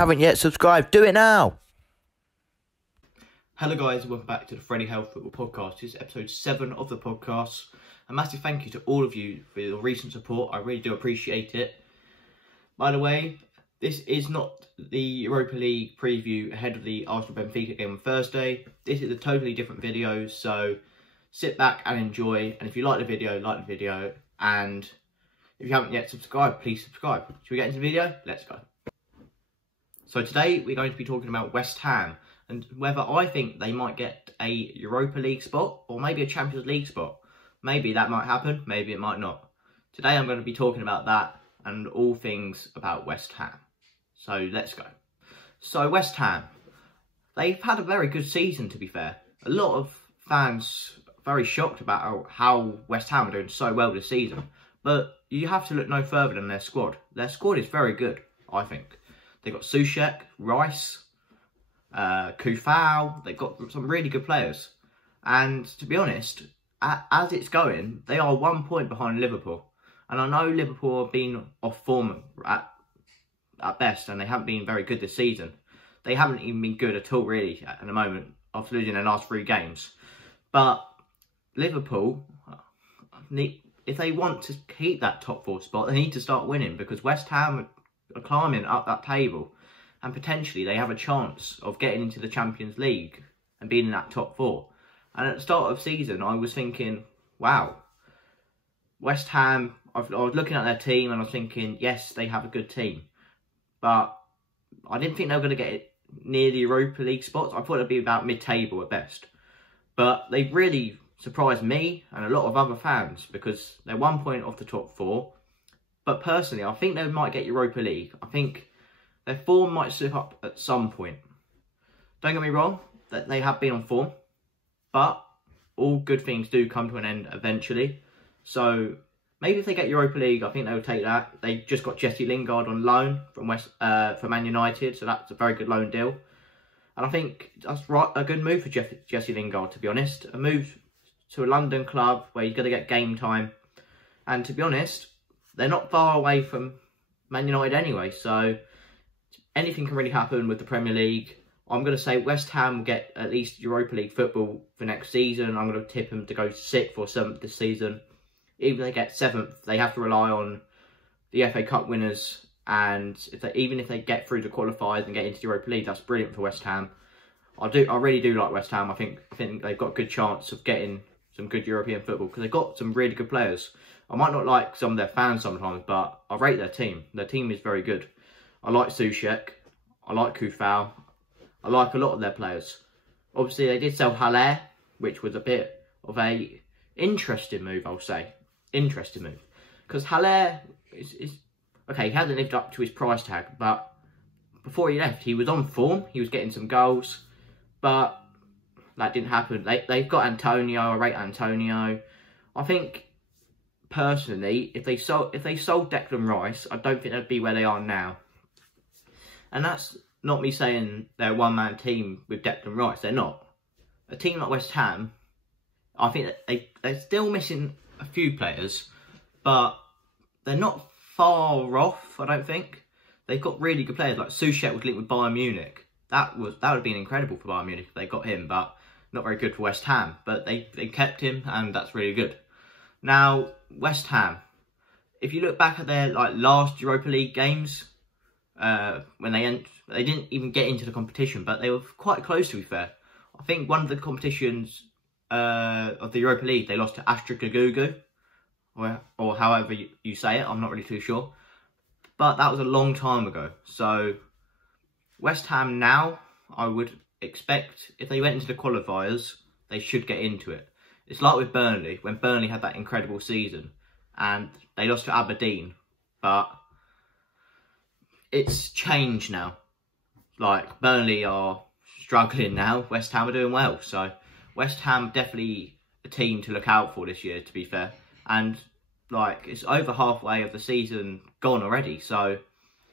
Haven't yet subscribed, do it now. Hello guys, welcome back to the Freddie Health Football Podcast. This is episode 7 of the podcast. A massive thank you to all of you for your recent support. I really do appreciate it. By the way, this is not the Europa League preview ahead of the Arsenal-Benfica game on Thursday. This is a totally different video, so sit back and enjoy. And if you like the video, like the video. And if you haven't yet subscribed, please subscribe. Should we get into the video? Let's go. So today we're going to be talking about West Ham and whether I think they might get a Europa League spot or maybe a Champions League spot. Maybe that might happen, maybe it might not. Today I'm going to be talking about that and all things about West Ham. So let's go. So West Ham, they've had a very good season, to be fair. A lot of fans are very shocked about how West Ham are doing so well this season. But you have to look no further than their squad. Their squad is very good, I think. They've got Soucek, Rice, Kufau. They've got some really good players. And to be honest, as it's going, they are 1 point behind Liverpool. And I know Liverpool have been off form at best, and they haven't been very good this season. They haven't even been good at all, really, at the moment, after losing their last 3 games. But Liverpool, if they want to keep that top 4 spot, they need to start winning, because West Ham are climbing up that table, and potentially they have a chance of getting into the Champions League and being in that top 4. And at the start of the season, I was thinking, wow, West Ham, I was looking at their team and I was thinking, yes, they have a good team. But I didn't think they were going to get it near the Europa League spots. I thought it'd be about mid-table at best. But they really surprised me and a lot of other fans, because they're 1 point off the top 4. But personally, I think they might get Europa League. I think their form might slip up at some point. Don't get me wrong, that they have been on form. But all good things do come to an end eventually. So maybe if they get Europa League, I think they'll take that. They just got Jesse Lingard on loan from from Man United. So that's a very good loan deal. And I think that's a good move for Jesse Lingard, to be honest. A move to a London club where he's going to get game time. And to be honest, they're not far away from Man United anyway, so anything can really happen with the Premier League. I'm going to say West Ham will get at least Europa League football for next season. I'm going to tip them to go 6th or 7th this season. Even if they get 7th, they have to rely on the FA Cup winners. And even if they get through the qualifiers and get into the Europa League, that's brilliant for West Ham. I really do like West Ham. I think they've got a good chance of getting some good European football, because they've got some really good players. I might not like some of their fans sometimes, but I rate their team. Their team is very good. I like Soucek. I like Kufau. I like a lot of their players. Obviously, they did sell Haller, which was a bit of a interesting move, I'll say. Interesting move. Because Haller is... Okay, he hasn't lived up to his price tag, but before he left, he was on form. He was getting some goals, but that didn't happen. They've got Antonio. I rate Antonio. I think, personally, if they sold Declan Rice, I don't think they'd be where they are now. And that's not me saying they're a one-man team with Declan Rice. They're not. A team like West Ham, I think that they're still missing a few players, but they're not far off, I don't think. They've got really good players, like Soucek was linked with Bayern Munich. That would have been incredible for Bayern Munich if they got him, but not very good for West Ham. But they kept him, and that's really good. Now, West Ham, if you look back at their last Europa League games, when they didn't even get into the competition, but they were quite close, to be fair. I think one of the competitions of the Europa League, they lost to Astrika Gugu, or however you say it, I'm not really too sure. But that was a long time ago. So West Ham now, I would expect, if they went into the qualifiers, they should get into it. It's like with Burnley, when Burnley had that incredible season and they lost to Aberdeen, but it's changed now. Like, Burnley are struggling now, West Ham are doing well. So West Ham definitely a team to look out for this year, to be fair. And it's over halfway of the season gone already. So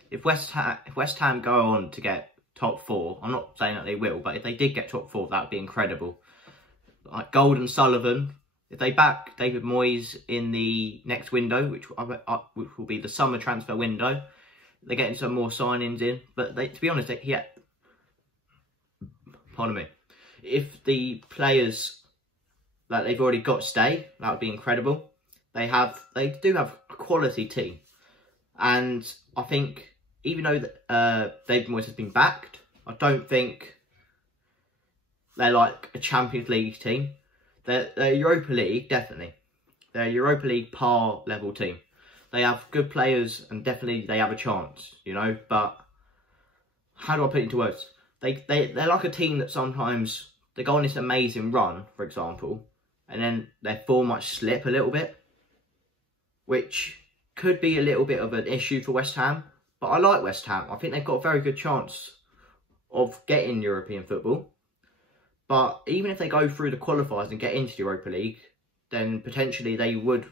if West Ham go on to get top 4, I'm not saying that they will, but if they did get top 4, that would be incredible. Like Gold and Sullivan, if they back David Moyes in the next window, which will be the summer transfer window, they're getting some more signings in. But to be honest, pardon me. If the players that they've already got stay, that would be incredible. They do have a quality team, and I think even though David Moyes has been backed, I don't think they're like a Champions League team. They're Europa League, definitely. They're a Europa League par level team. They have good players and definitely they have a chance, you know. But how do I put it into words? They're like a team that sometimes they go on this amazing run, for example, and then their form might slip a little bit, which could be a little bit of an issue for West Ham. But I like West Ham. I think they've got a very good chance of getting European football. But even if they go through the qualifiers and get into the Europa League, then potentially they would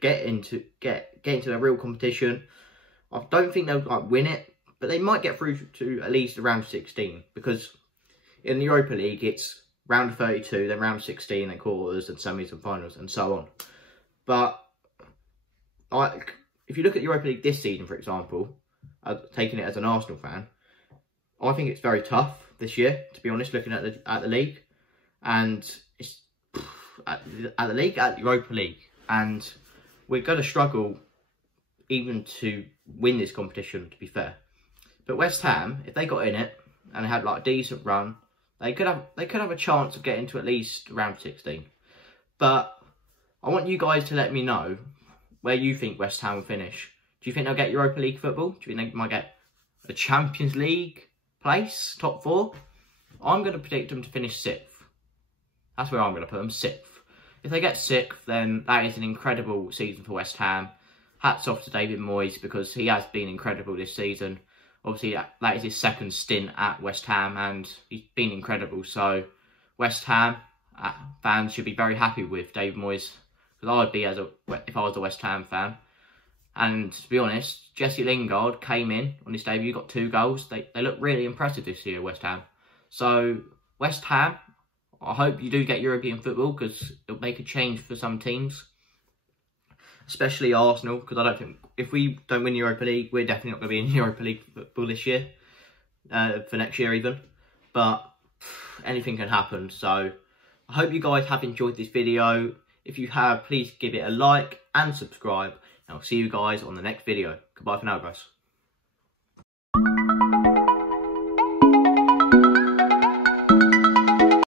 get into the real competition. I don't think they'll like win it, but they might get through to at least round 16, because in the Europa League it's round of 32, then round 16, then quarters and semis and finals and so on. But if you look at the Europa League this season, for example, taking it as an Arsenal fan, I think it's very tough this year, to be honest, looking at the league. And it's at the Europa League. And we're going to struggle even to win this competition, to be fair. But West Ham, if they got in it and they had like a decent run, they could have a chance of getting to at least round 16. But I want you guys to let me know where you think West Ham will finish. Do you think they'll get Europa League football? Do you think they might get a Champions League place, top 4? I'm going to predict them to finish 6th. That's where I'm going to put them, 6th. If they get 6th, then that is an incredible season for West Ham. Hats off to David Moyes, because he has been incredible this season. Obviously, that is his second stint at West Ham, and he's been incredible. So, West Ham fans should be very happy with David Moyes, because I would be if I was a West Ham fan. And to be honest, Jesse Lingard came in on his debut, got 2 goals. They look really impressive this year, West Ham. So, West Ham, I hope you do get European football, because it'll make a change for some teams. Especially Arsenal, because I don't think, if we don't win Europa League, we're definitely not going to be in Europa League football this year. For next year even. But anything can happen. So, I hope you guys have enjoyed this video. If you have, please give it a like and subscribe. And I'll see you guys on the next video. Goodbye for now, guys.